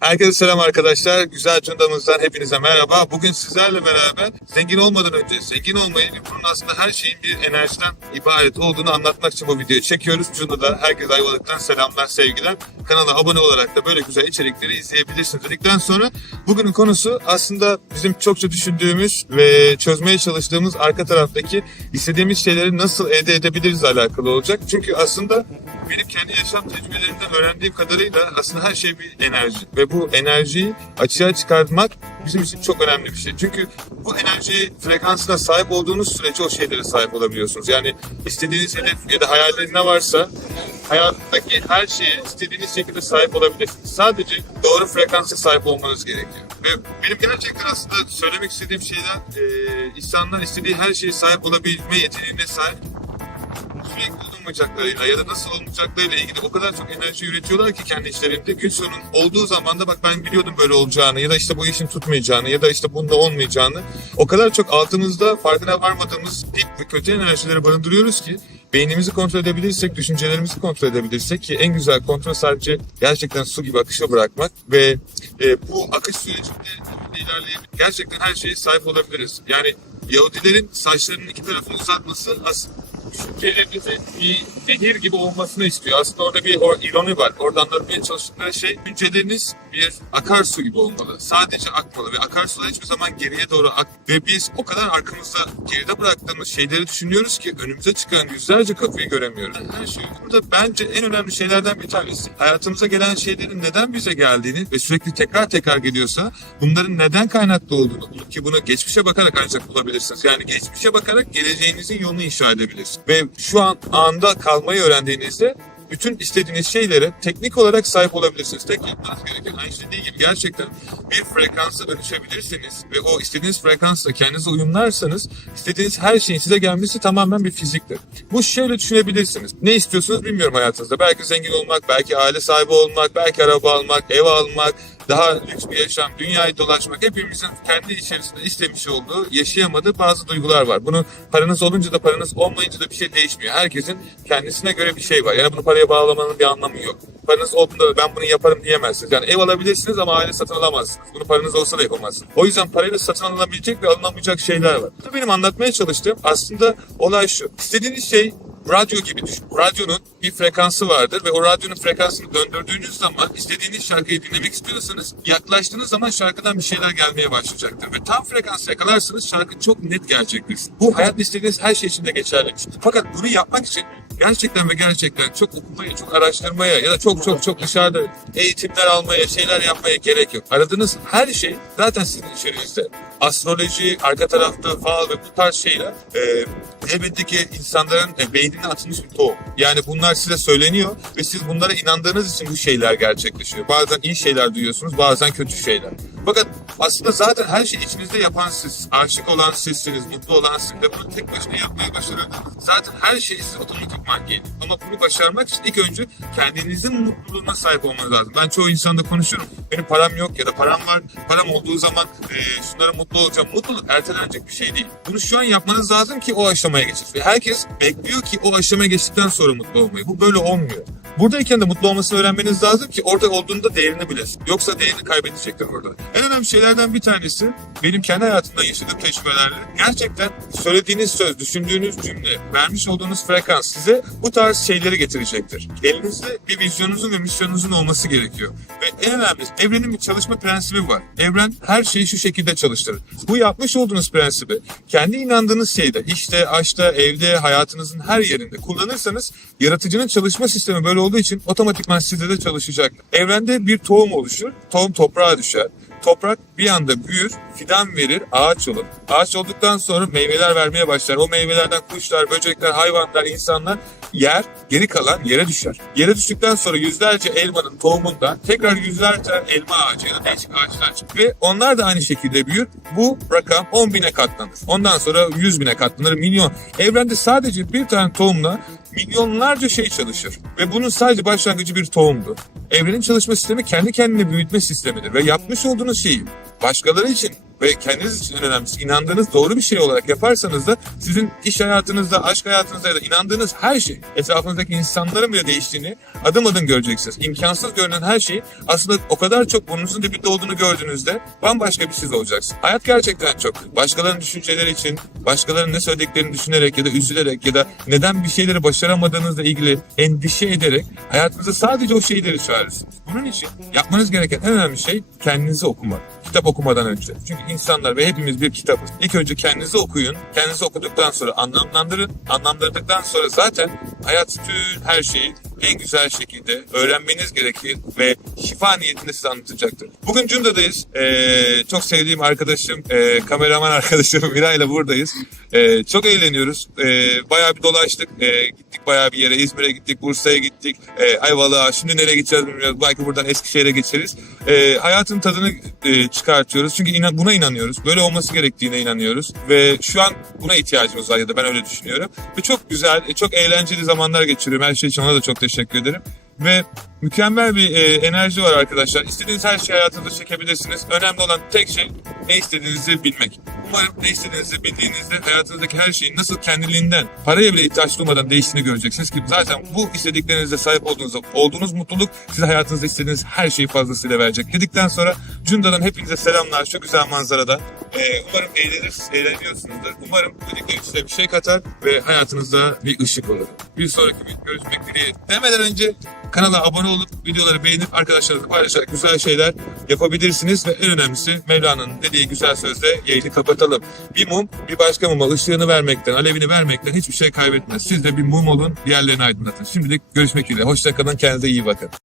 Herkese selam arkadaşlar. Güzel Cunda'mızdan hepinize merhaba. Bugün sizlerle beraber zengin olmadan önce zengin olmayı ve bunun aslında her şeyin bir enerjiden ibaret olduğunu anlatmak için bu videoyu çekiyoruz. Cunda'da herkese Ayvalık'tan selamlar, sevgiler. Kanala abone olarak da böyle güzel içerikleri izleyebilirsiniz dedikten sonra bugünün konusu aslında bizim çokça düşündüğümüz ve çözmeye çalıştığımız arka taraftaki istediğimiz şeyleri nasıl elde edebiliriz alakalı olacak. Çünkü aslında benim kendi yaşam tecrübelerimden öğrendiğim kadarıyla aslında her şey bir enerji ve bu enerjiyi açığa çıkartmak bizim için çok önemli bir şey. Çünkü bu enerji frekansına sahip olduğunuz sürece o şeylere sahip olabiliyorsunuz. Yani istediğiniz hedef ya da hayaliniz ne varsa hayattaki her şeye istediğiniz şekilde sahip olabilirsiniz. Sadece doğru frekansa sahip olmanız gerekiyor. Ve benim gerçekten aslında söylemek istediğim şeyler e, insanlar istediği her şeye sahip olabilme yeteneğine sahip sürekli olmayacaklarıyla ya da nasıl olmayacaklarıyla ilgili o kadar çok enerji üretiyorlar ki kendi işlerinde. Gün sonu olduğu zaman da bak ben biliyordum böyle olacağını ya da işte bu işin tutmayacağını ya da işte bunda olmayacağını o kadar çok altımızda farkına varmadığımız dip ve kötü enerjileri barındırıyoruz ki beynimizi kontrol edebilirsek, düşüncelerimizi kontrol edebilirsek ki en güzel kontrol sadece gerçekten su gibi akışa bırakmak ve e, bu akış sürecinde ilerleyip gerçekten her şeye sahip olabiliriz. Yani Yahudilerin saçlarının iki tarafını uzatması aslında düşüncelerimizin bir nehir gibi olmasını istiyor. Aslında orada bir ironi var. Orada anlatmaya çalıştıkları şey düşünceleriniz bir akarsu gibi olmalı. Sadece akmalı ve akarsular hiçbir zaman geriye doğru ak ve biz o kadar arkamızda geride bıraktığımız şeyleri düşünüyoruz ki önümüze çıkan yüzlerce kapıyı göremiyoruz. Her şey burada bence en önemli şeylerden bir tanesi. Hayatımıza gelen şeylerin neden bize geldiğini ve sürekli tekrar tekrar geliyorsa bunların neden kaynaklı olduğunu ki bunu geçmişe bakarak ancak bulabilirsiniz. Yani geçmişe bakarak geleceğinizin yolunu inşa edebilirsiniz. Ve şu an anda kalmayı öğrendiğinizde bütün istediğiniz şeylere teknik olarak sahip olabilirsiniz. Tek yapmanız gereken aynı dediği gibi gerçekten bir frekansa dönüşebilirseniz ve o istediğiniz frekansla kendinizi uyumlarsanız istediğiniz her şeyin size gelmesi tamamen bir fiziktir. Bu şöyle düşünebilirsiniz. Ne istiyorsunuz bilmiyorum hayatınızda. Belki zengin olmak, belki aile sahibi olmak, belki araba almak, ev almak, daha lüks bir yaşam, dünyayı dolaşmak hepimizin kendi içerisinde istemiş olduğu, yaşayamadığı bazı duygular var. Bunu paranız olunca da paranız olmayınca da bir şey değişmiyor. Herkesin kendisine göre bir şey var. Yani bunu paraya bağlamanın bir anlamı yok. Paranız olduğunda da ben bunu yaparım diyemezsiniz. Yani ev alabilirsiniz ama aile satın alamazsınız. Bunu paranız olsa da yapamazsınız. O yüzden parayla satın alınabilecek ve alınamayacak şeyler var. Bu benim anlatmaya çalıştığım aslında olay şu. İstediğiniz şey radyo gibi düşün. Radyonun bir frekansı vardır ve o radyonun frekansını döndürdüğünüz zaman istediğiniz şarkıyı dinlemek istiyorsanız yaklaştığınız zaman şarkıdan bir şeyler gelmeye başlayacaktır. Ve tam frekansı yakalarsanız şarkı çok net gerçekleşir. Bu hayatta istediğiniz her şey için de geçerli. Fakat bunu yapmak için gerçekten ve gerçekten çok okumaya, çok araştırmaya ya da çok çok çok dışarıda eğitimler almaya, şeyler yapmaya gerek yok. Aradığınız her şey zaten sizin içerinizde. Astroloji, arka tarafta fal ve bu tarz şeyler e, elbette ki insanların e, beynine atılmış bir tohum. Yani bunlar size söyleniyor ve siz bunlara inandığınız için bu şeyler gerçekleşiyor. Bazen iyi şeyler duyuyorsunuz, bazen kötü şeyler. Fakat aslında zaten her şey içinizde yapan siz, aşık olan sizsiniz, mutlu olan siz ve bunu tek başına yapmayı başaran zaten her şey size otomatikman geliyor. Ama bunu başarmak için ilk önce kendinizin mutluluğuna sahip olmanız lazım. Ben çoğu insanda konuşuyorum. Benim param yok ya da param var. Param olduğu zaman e, şunlara mutlu olacağım. Mutluluk ertelenecek bir şey değil. Bunu şu an yapmanız lazım ki o aşamaya geçin. Ve herkes bekliyor ki o aşamaya geçtikten sonra mutlu olmayı. Bu böyle olmuyor. Buradayken de mutlu olmasını öğrenmeniz lazım ki orada olduğunda değerini bilesin. Yoksa değerini kaybedecektir orada. En önemli şeylerden bir tanesi benim kendi hayatımda yaşadığım tecrübelerle gerçekten söylediğiniz söz, düşündüğünüz cümle, vermiş olduğunuz frekans size bu tarz şeyleri getirecektir. Elinizde bir vizyonunuzun ve misyonunuzun olması gerekiyor. En önemlisi evrenin bir çalışma prensibi var. Evren her şeyi şu şekilde çalıştırır. Bu yapmış olduğunuz prensibi kendi inandığınız şeyde, işte, aşkta, evde, hayatınızın her yerinde kullanırsanız yaratıcının çalışma sistemi böyle olduğu için otomatikman sizde de çalışacak. Evrende bir tohum oluşur. Tohum toprağa düşer. Toprak bir anda büyür, fidan verir, ağaç olur. Ağaç olduktan sonra meyveler vermeye başlar. O meyvelerden kuşlar, böcekler, hayvanlar, insanlar yer, geri kalan yere düşer. Yere düştükten sonra yüzlerce elmanın tohumundan tekrar yüzlerce elma ağacı ya da değişik ağaçlar çıkar. Ve onlar da aynı şekilde büyür. Bu rakam 10 bine katlanır. Ondan sonra 100 bine katlanır, milyon. Evrende sadece bir tane tohumla milyonlarca şey çalışır. Ve bunun sadece başlangıcı bir tohumdu. Evrenin çalışma sistemi kendi kendine büyütme sistemidir ve yapmış olduğunuz şeyi başkaları için ve kendiniz için en önemlisi inandığınız doğru bir şey olarak yaparsanız da sizin iş hayatınızda, aşk hayatınızda ya da inandığınız her şey, etrafınızdaki insanların bile değiştiğini adım adım göreceksiniz. İmkansız görünen her şey aslında o kadar çok burnunuzun dibinde olduğunu gördüğünüzde bambaşka bir siz olacaksınız. Hayat gerçekten çok. Başkalarının düşünceleri için, başkalarının ne söylediklerini düşünerek ya da üzülerek ya da neden bir şeyleri başaramadığınızla ilgili endişe ederek hayatınızda sadece o şeyleri çağırırsınız. Bunun için yapmanız gereken en önemli şey kendinizi okumak. Kitap okumadan önce. Çünkü insanlar ve hepimiz bir kitabız. İlk önce kendinizi okuyun. Kendinizi okuduktan sonra anlamlandırın. Anlamlandırdıktan sonra zaten hayat tüm her şeyi en güzel şekilde öğrenmeniz gerekir ve şifa niyetinde size anlatacaktır. Bugün Cunda'dayız. Ee, çok sevdiğim arkadaşım, e, kameraman arkadaşım Mira ile buradayız. Ee, çok eğleniyoruz. Ee, bayağı bir dolaştık. Ee, gittik bayağı bir yere. İzmir'e gittik, Bursa'ya gittik. Ee, Ayvalık'a. Şimdi nereye gideceğiz bilmiyoruz. Belki buradan Eskişehir'e geçeriz. Ee, hayatın tadını e, çıkartıyoruz. Çünkü inan- buna inanıyoruz. Böyle olması gerektiğine inanıyoruz. Ve şu an buna ihtiyacımız var ya da ben öyle düşünüyorum. Ve çok güzel, e, çok eğlenceli zamanlar geçiriyorum. Her şey için ona da çok teşekkür ederim. Ve mükemmel bir e, enerji var arkadaşlar. İstediğiniz her şeyi hayatınızda çekebilirsiniz. Önemli olan tek şey ne istediğinizi bilmek. Umarım ne istediğinizi bildiğinizde hayatınızdaki her şeyin nasıl kendiliğinden, paraya bile ihtiyaç duymadan değiştiğini göreceksiniz ki zaten bu istediklerinizde sahip olduğunuzda olduğunuz mutluluk size hayatınızda istediğiniz her şeyi fazlasıyla verecek. Dedikten sonra Cunda'dan hepinize selamlar şu güzel manzarada. E, umarım eğlenir, eğleniyorsunuzdur. Umarım dediklerim size bir şey katar ve hayatınızda bir ışık olur. Bir sonraki video görüşmek dileğiyle. Demeden önce kanala abone olup videoları beğenip arkadaşlarınızla paylaşarak güzel şeyler yapabilirsiniz ve en önemlisi Mevlana'nın dediği güzel sözle yayını kapatalım. Bir mum bir başka muma ışığını vermekten, alevini vermekten hiçbir şey kaybetmez. Siz de bir mum olun, diğerlerini aydınlatın. Şimdilik görüşmek üzere. Hoşçakalın, kendinize iyi bakın.